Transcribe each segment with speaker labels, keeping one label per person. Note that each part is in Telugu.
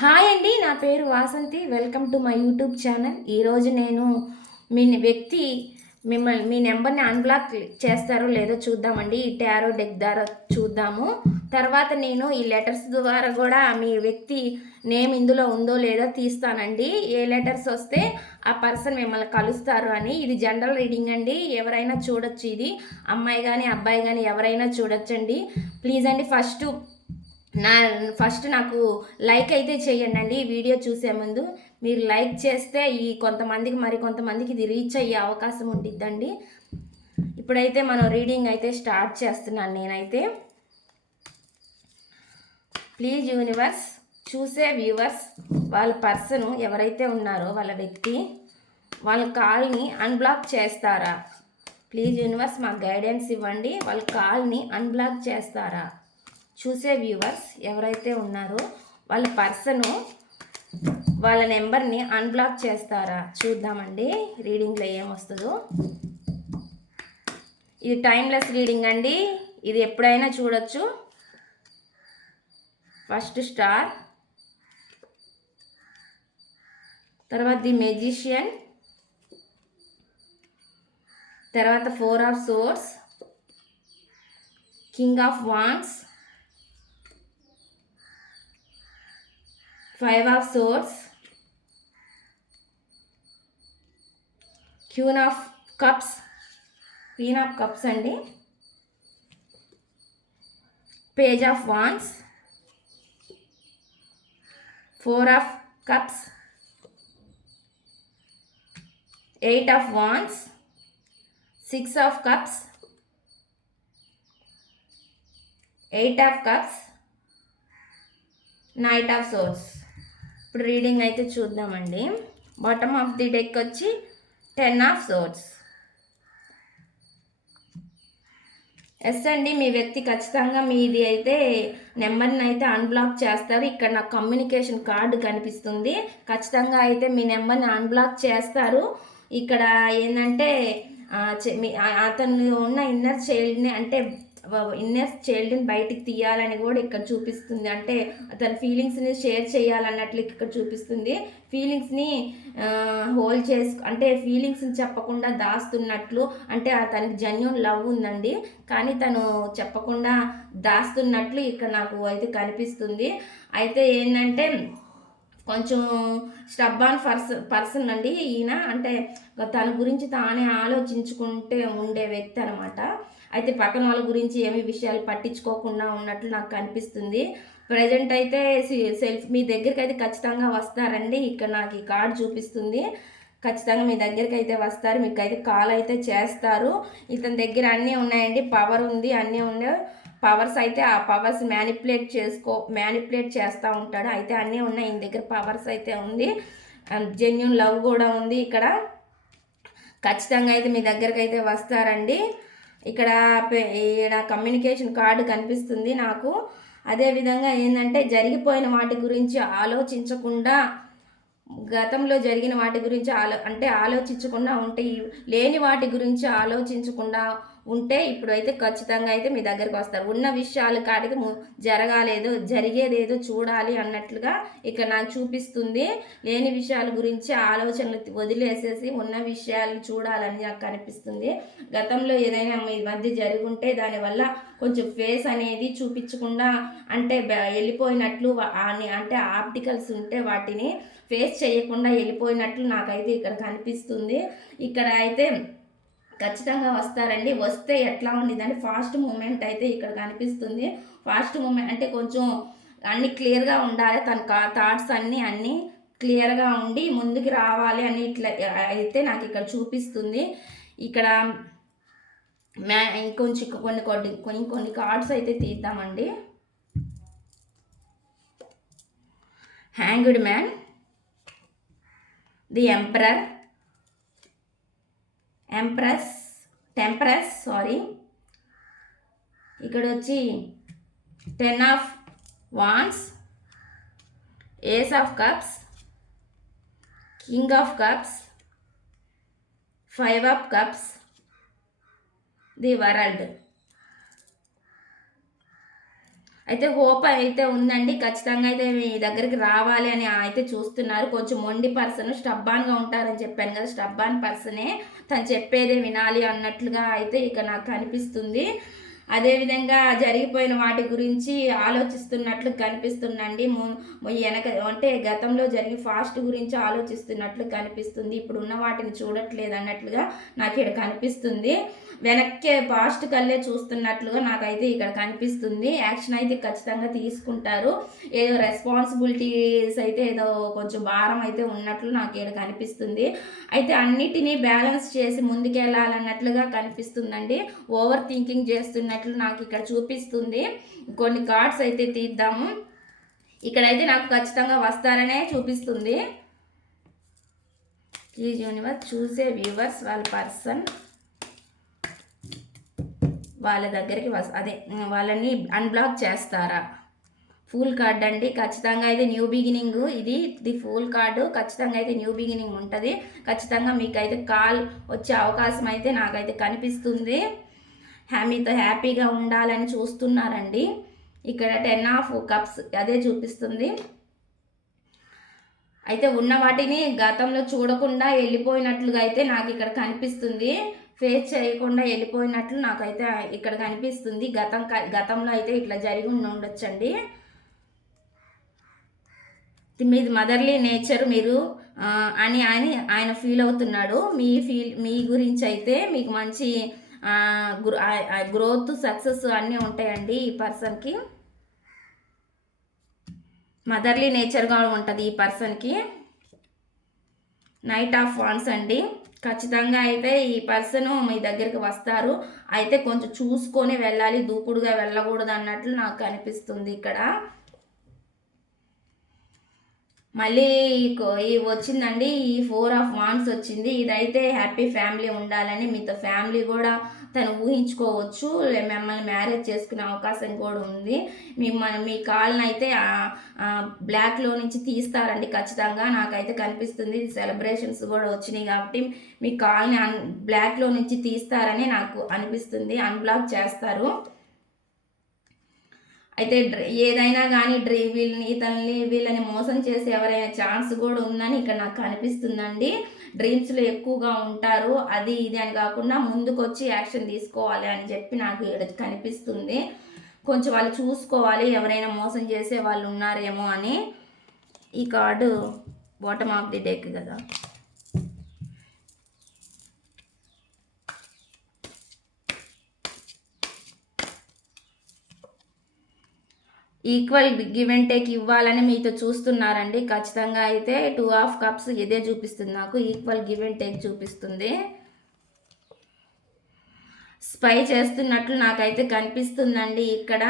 Speaker 1: హాయ్ అండి నా పేరు Vasanthi welcome to my YouTube channel ఈరోజు నేను మీ వ్యక్తి మిమ్మల్ని మీ నెంబర్ని అన్బ్లాక్ చేస్తారో లేదో చూద్దామండి ఈ టారో డెక్ ద్వారా చూద్దాము తర్వాత నేను ఈ లెటర్స్ ద్వారా కూడా మీ వ్యక్తి నేమ్ ఇందులో ఉందో లేదో తీస్తానండి ఏ లెటర్స్ వస్తే ఆ పర్సన్ మిమ్మల్ని కలుస్తారు అని ఇది జనరల్ రీడింగ్ అండి ఎవరైనా చూడొచ్చు ఇది అమ్మాయి కానీ అబ్బాయి కానీ ఎవరైనా చూడొచ్చండి ప్లీజ్ అండి ఫస్ట్ నా ఫస్ట్ నాకు లైక్ అయితే చేయండి వీడియో చూసే ముందు మీరు లైక్ చేస్తే ఈ కొంతమందికి మరి కొంతమందికి ఇది రీచ్ అయ్యే అవకాశం ఉంటుందండి ఇప్పుడైతే మనం రీడింగ్ అయితే స్టార్ట్ చేస్తున్నాను నేనైతే ప్లీజ్ యూనివర్స్ చూసే వ్యూవర్స్ వాళ్ళ పర్సన్ ఎవరైతే ఉన్నారో వాళ్ళ వ్యక్తి వాళ్ళ కాల్ని అన్బ్లాక్ చేస్తారా ప్లీజ్ యూనివర్స్ మాకు గైడెన్స్ ఇవ్వండి వాళ్ళ కాల్ని అన్బ్లాక్ చేస్తారా చూసే వ్యూవర్స్ ఎవరైతే ఉన్నారో వాళ్ళ పర్సను వాళ్ళ నెంబర్ని అన్బ్లాక్ చేస్తారా చూద్దామండి రీడింగ్లో ఏమొస్తుందో ఇది టైమ్లెస్ రీడింగ్ అండి ఇది ఎప్పుడైనా చూడొచ్చు ఫస్ట్ స్టార్ తర్వాత ది మెజిషియన్ తర్వాత four of swords king of wands Five of Swords, Queen of Cups, Queen of Cups andi, Page of Wands, Four of Cups, Eight of Wands, Six of Cups, Eight of Cups, Knight of Swords. ఇప్పుడు రీడింగ్ అయితే చూద్దామండి బాటమ్ ఆఫ్ ది డెక్ వచ్చి టెన్ ఆఫ్ సోర్స్ ఎస్ అండి మీ వ్యక్తి ఖచ్చితంగా మీది అయితే నెంబర్ని అయితే అన్బ్లాక్ చేస్తారు ఇక్కడ నాకు కమ్యూనికేషన్ కార్డు కనిపిస్తుంది ఖచ్చితంగా అయితే మీ నెంబర్ని అన్బ్లాక్ చేస్తారు ఇక్కడ ఏంటంటే అతను ఉన్న ఇన్నర్ చైల్డ్ని అంటే ఇన్నెస్ చైల్డ్ని బయటికి తీయాలని కూడా ఇక్కడ చూపిస్తుంది అంటే తన ఫీలింగ్స్ని షేర్ చేయాలన్నట్లు ఇక్కడ చూపిస్తుంది ఫీలింగ్స్ని హోల్డ్ చేసు అంటే ఫీలింగ్స్ని చెప్పకుండా దాస్తున్నట్లు అంటే తనకి జెన్యున్ లవ్ ఉందండి కానీ తను చెప్పకుండా దాస్తున్నట్లు ఇక్కడ నాకు అయితే కనిపిస్తుంది అయితే ఏంటంటే కొంచెం స్టబ్బాన్ పర్సన్ పర్సన్ అండి ఈయన అంటే తన గురించి తానే ఆలోచించుకుంటే ఉండే వ్యక్తి అనమాట అయితే పక్కన వాళ్ళ గురించి ఏమి విషయాలు పట్టించుకోకుండా ఉన్నట్లు నాకు కనిపిస్తుంది ప్రజెంట్ అయితే సెల్ఫ్ మీ దగ్గరికి అయితే ఖచ్చితంగా వస్తారండి ఇక్కడ నాకు ఈ కార్డ్ చూపిస్తుంది ఖచ్చితంగా మీ దగ్గరికి అయితే వస్తారు మీకు అయితే కాల్ అయితే చేస్తారు ఇతని దగ్గర అన్నీ ఉన్నాయండి పవర్ ఉంది అన్నీ ఉన్నాయి పవర్స్ అయితే ఆ పవర్స్ మ్యానిపులేట్ చేసుకో మ్యానిపులేట్ చేస్తూ ఉంటాడు అయితే అన్నీ ఉన్నాయి ఈయన దగ్గర పవర్స్ అయితే ఉంది జెన్యున్ లవ్ కూడా ఉంది ఇక్కడ ఖచ్చితంగా అయితే మీ దగ్గరికి అయితే వస్తారండి ఇక్కడ ఇక్కడ కమ్యూనికేషన్ కార్డు కనిపిస్తుంది నాకు అదేవిధంగా ఏంటంటే జరిగిపోయిన వాటి గురించి ఆలోచించకుండా గతంలో జరిగిన వాటి గురించి ఆలో అంటే ఆలోచించకుండా ఉంటే లేని వాటి గురించి ఆలోచించకుండా ఉంటే ఇప్పుడైతే ఖచ్చితంగా అయితే మీ దగ్గరికి వస్తారు ఉన్న విషయాలు కాడికి జరగాలేదు జరిగేదేదో చూడాలి అన్నట్లుగా ఇక్కడ నాకు చూపిస్తుంది లేని విషయాల గురించి ఆలోచనలు వదిలేసేసి ఉన్న విషయాలు చూడాలని నాకు కనిపిస్తుంది గతంలో ఏదైనా ఈ మధ్య ఉంటే దానివల్ల కొంచెం ఫేస్ అనేది చూపించకుండా అంటే వెళ్ళిపోయినట్లు అంటే ఆప్టికల్స్ ఉంటే వాటిని ఫేస్ చేయకుండా వెళ్ళిపోయినట్లు నాకైతే ఇక్కడ కనిపిస్తుంది ఇక్కడ అయితే ఖచ్చితంగా వస్తారండి వస్తే ఎట్లా ఉండేదండి ఫాస్ట్ మూమెంట్ అయితే ఇక్కడ కనిపిస్తుంది ఫాస్ట్ మూమెంట్ అంటే కొంచెం అన్ని క్లియర్గా ఉండాలి తన కా థాట్స్ అన్నీ అన్నీ క్లియర్గా ఉండి ముందుకు రావాలి అని ఇట్లా అయితే నాకు ఇక్కడ చూపిస్తుంది ఇక్కడ మ్యా ఇంకొంచెం కొన్ని కొన్ని కొన్ని కొన్ని కార్డ్స్ అయితే తీద్దామండి hanged man the emperor empress టెంప్రెస్ sorry ఇక్కడ వచ్చి ten of wands ace of cups king of cups five of cups the world అయితే హోప్ అయితే ఉందండి ఖచ్చితంగా అయితే మీ దగ్గరికి రావాలి అని అయితే చూస్తున్నారు కొంచెం మొండి పర్సన్ స్టబ్బాన్గా ఉంటారని చెప్పాను కదా స్టబ్బాన్ పర్సనే తను చెప్పేదే వినాలి అన్నట్లుగా అయితే ఇక నాకు అనిపిస్తుంది అదేవిధంగా జరిగిపోయిన వాటి గురించి ఆలోచిస్తున్నట్లు కనిపిస్తుందండి వెనక అంటే గతంలో జరిగి ఫాస్ట్ గురించి ఆలోచిస్తున్నట్లు కనిపిస్తుంది ఇప్పుడు ఉన్న వాటిని చూడట్లేదు అన్నట్లుగా నాకు ఇక్కడ కనిపిస్తుంది వెనక్కి పాస్ట్ కల్లే చూస్తున్నట్లుగా నాకైతే ఇక్కడ కనిపిస్తుంది యాక్షన్ అయితే ఖచ్చితంగా తీసుకుంటారు ఏదో రెస్పాన్సిబిలిటీస్ అయితే ఏదో కొంచెం భారం అయితే ఉన్నట్లు నాకు ఇక్కడ కనిపిస్తుంది అయితే అన్నిటినీ బ్యాలెన్స్ చేసి ముందుకెళ్ళాలన్నట్లుగా కనిపిస్తుందండి ఓవర్ థింకింగ్ చేస్తున్నట్టు ఉన్నట్లు నాకు ఇక్కడ చూపిస్తుంది కొన్ని కార్డ్స్ అయితే తీద్దాము ఇక్కడైతే నాకు ఖచ్చితంగా వస్తారనే చూపిస్తుంది ప్లీజ్ యూనివర్స్ చూసే వ్యూవర్స్ వాళ్ళ పర్సన్ వాళ్ళ దగ్గరికి వస్ అదే వాళ్ళని అన్బ్లాక్ చేస్తారా ఫుల్ కార్డ్ అండి ఖచ్చితంగా అయితే న్యూ బిగినింగ్ ఇది ది ఫుల్ కార్డు ఖచ్చితంగా అయితే న్యూ బిగినింగ్ ఉంటుంది ఖచ్చితంగా మీకైతే కాల్ వచ్చే అవకాశం అయితే నాకైతే కనిపిస్తుంది మీతో హ్యాపీగా ఉండాలని చూస్తున్నారండి ఇక్కడ టెన్ ఆఫ్ కప్స్ అదే చూపిస్తుంది అయితే ఉన్న వాటిని గతంలో చూడకుండా వెళ్ళిపోయినట్లుగా అయితే నాకు ఇక్కడ కనిపిస్తుంది ఫేస్ చేయకుండా వెళ్ళిపోయినట్లు నాకైతే ఇక్కడ కనిపిస్తుంది గతం గతంలో అయితే ఇట్లా జరిగి ఉండొచ్చండి మీది మదర్లీ నేచర్ మీరు అని అని ఆయన ఫీల్ అవుతున్నాడు మీ ఫీల్ మీ గురించి అయితే మీకు మంచి గ్రోత్ సక్సెస్ అన్నీ ఉంటాయండి ఈ పర్సన్కి మదర్లీ నేచర్గా ఉంటుంది ఈ పర్సన్కి నైట్ ఆఫ్ వాన్స్ అండి ఖచ్చితంగా అయితే ఈ పర్సన్ మీ దగ్గరికి వస్తారు అయితే కొంచెం చూసుకొని వెళ్ళాలి దూకుడుగా వెళ్ళకూడదు అన్నట్లు నాకు అనిపిస్తుంది ఇక్కడ మళ్ళీ ఈ వచ్చిందండి ఈ ఫోర్ ఆఫ్ వాన్స్ వచ్చింది ఇదైతే హ్యాపీ ఫ్యామిలీ ఉండాలని మీతో ఫ్యామిలీ కూడా తను ఊహించుకోవచ్చు మిమ్మల్ని మ్యారేజ్ చేసుకునే అవకాశం కూడా ఉంది మిమ్మల్ని మీ కాల్ని అయితే బ్లాక్లో నుంచి తీస్తారండి ఖచ్చితంగా నాకైతే కనిపిస్తుంది సెలబ్రేషన్స్ కూడా వచ్చినాయి కాబట్టి మీ కాల్ని అన్ బ్లాక్లో నుంచి తీస్తారని నాకు అనిపిస్తుంది అన్బ్లాక్ చేస్తారు అయితే ఏదైనా కానీ డ్రీ వీళ్ళని ఇతన్ని వీళ్ళని మోసం చేసే ఎవరైనా ఛాన్స్ కూడా ఉందని ఇక్కడ నాకు కనిపిస్తుందండి డ్రీమ్స్లో ఎక్కువగా ఉంటారు అది ఇది అని కాకుండా ముందుకొచ్చి యాక్షన్ తీసుకోవాలి అని చెప్పి నాకు ఇక్కడ కనిపిస్తుంది కొంచెం వాళ్ళు చూసుకోవాలి ఎవరైనా మోసం చేసే వాళ్ళు ఉన్నారేమో అని ఈ card bottom of the deck కదా ఈక్వల్ గివ్ అండ్ టేక్ ఇవ్వాలని మీతో చూస్తున్నారండి ఖచ్చితంగా అయితే టూ ఆఫ్ కప్స్ ఇదే చూపిస్తుంది నాకు ఈక్వల్ గివ్ అండ్ టేక్ చూపిస్తుంది స్పై చేస్తున్నట్లు నాకైతే కనిపిస్తుందండి ఇక్కడ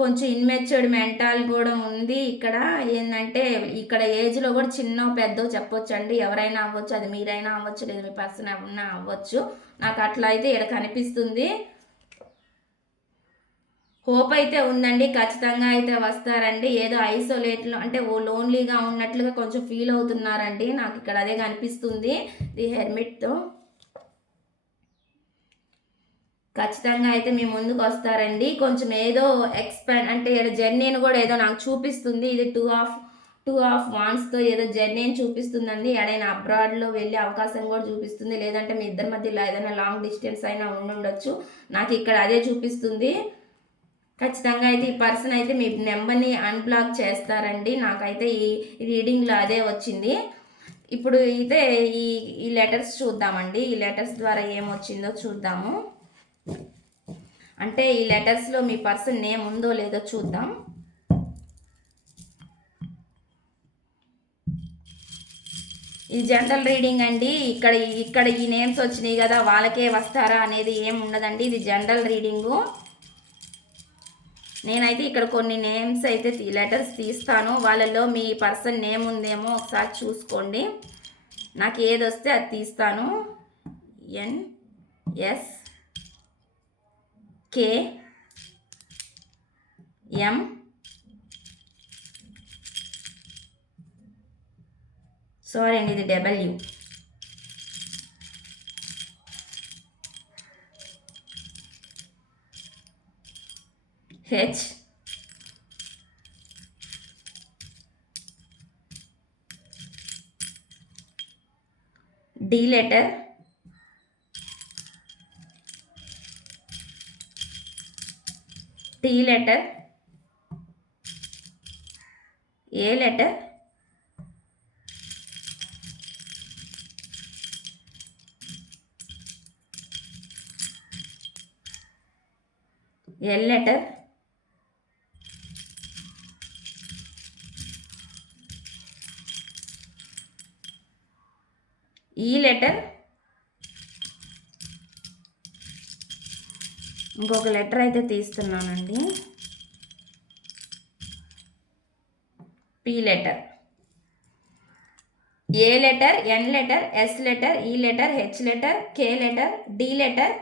Speaker 1: కొంచెం ఇన్మెచ్యూర్డ్ మెంటాల్ కూడా ఉంది ఇక్కడ ఏంటంటే ఇక్కడ ఏజ్లో కూడా చిన్న పెద్ద చెప్పొచ్చు అండి ఎవరైనా అవ్వచ్చు అది మీరైనా అవ్వచ్చు లేదా మీ పర్సన్ ఎవరైనా అవ్వచ్చు నాకు అట్లా అయితే ఇక్కడ కనిపిస్తుంది హోప్ అయితే ఉందండి ఖచ్చితంగా అయితే వస్తారండి ఏదో ఐసోలేట్లో అంటే ఓ లోన్లీగా ఉన్నట్లుగా కొంచెం ఫీల్ అవుతున్నారండి నాకు ఇక్కడ అదే కనిపిస్తుంది ది హెర్మిట్తో ఖచ్చితంగా అయితే మీ ముందుకు వస్తారండి కొంచెం ఏదో ఎక్స్పాండ్ అంటే ఏదో జర్నీని కూడా ఏదో నాకు చూపిస్తుంది ఇది టూ ఆఫ్ టూ ఆఫ్ వాన్స్తో ఏదో జర్నీని చూపిస్తుందండి ఎడైనా అబ్రాడ్లో వెళ్ళే అవకాశం కూడా చూపిస్తుంది లేదంటే మీ ఇద్దరి మధ్యలో ఏదైనా లాంగ్ డిస్టెన్స్ అయినా ఉండుండొచ్చు నాకు ఇక్కడ అదే చూపిస్తుంది ఖచ్చితంగా అయితే ఈ పర్సన్ అయితే మీ నెంబర్ని అన్బ్లాక్ చేస్తారండి నాకైతే ఈ రీడింగ్లో అదే వచ్చింది ఇప్పుడు అయితే ఈ ఈ లెటర్స్ చూద్దామండి ఈ లెటర్స్ ద్వారా ఏమొచ్చిందో చూద్దాము అంటే ఈ లెటర్స్లో మీ పర్సన్ నేమ్ ఉందో లేదో చూద్దాం ఇది జనరల్ రీడింగ్ అండి ఇక్కడ ఇక్కడ ఈ నేమ్స్ వచ్చినాయి కదా వాళ్ళకే వస్తారా అనేది ఏం ఉండదండి ఇది జనరల్ రీడింగు నేనైతే ఇక్కడ కొన్ని నేమ్స్ అయితే లెటర్స్ తీస్తాను వాళ్ళలో మీ పర్సన్ నేమ్ ఉందేమో ఒకసారి చూసుకోండి నాకు ఏది వస్తే అది తీస్తాను ఎన్ ఎస్ కే ఎం సారీ అండి ఇది W H D letter T letter A letter L letter ఈ లెటర్ ఇంకొక లెటర్ అయితే తీస్తున్నానండి P letter A letter N letter S letter E letter H letter K letter D letter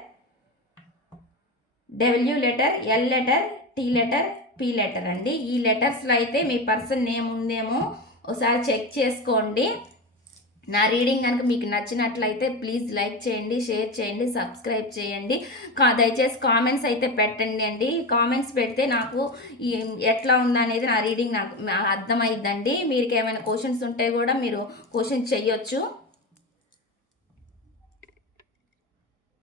Speaker 1: W letter L letter T letter P letter అండి ఈ లెటర్స్లో అయితే మీ పర్సన్ నేమ్ ఉందేమో ఒకసారి చెక్ చేసుకోండి నా రీడింగ్ కనుక మీకు నచ్చినట్లయితే ప్లీజ్ లైక్ చేయండి షేర్ చేయండి సబ్స్క్రైబ్ చేయండి దయచేసి కామెంట్స్ అయితే పెట్టండి అండి కామెంట్స్ పెడితే నాకు ఎట్లా ఉందనేది నా రీడింగ్ నాకు అర్థమైందండి మీరు ఏమైనా క్వశ్చన్స్ ఉంటే కూడా మీరు క్వశ్చన్స్ చేయొచ్చు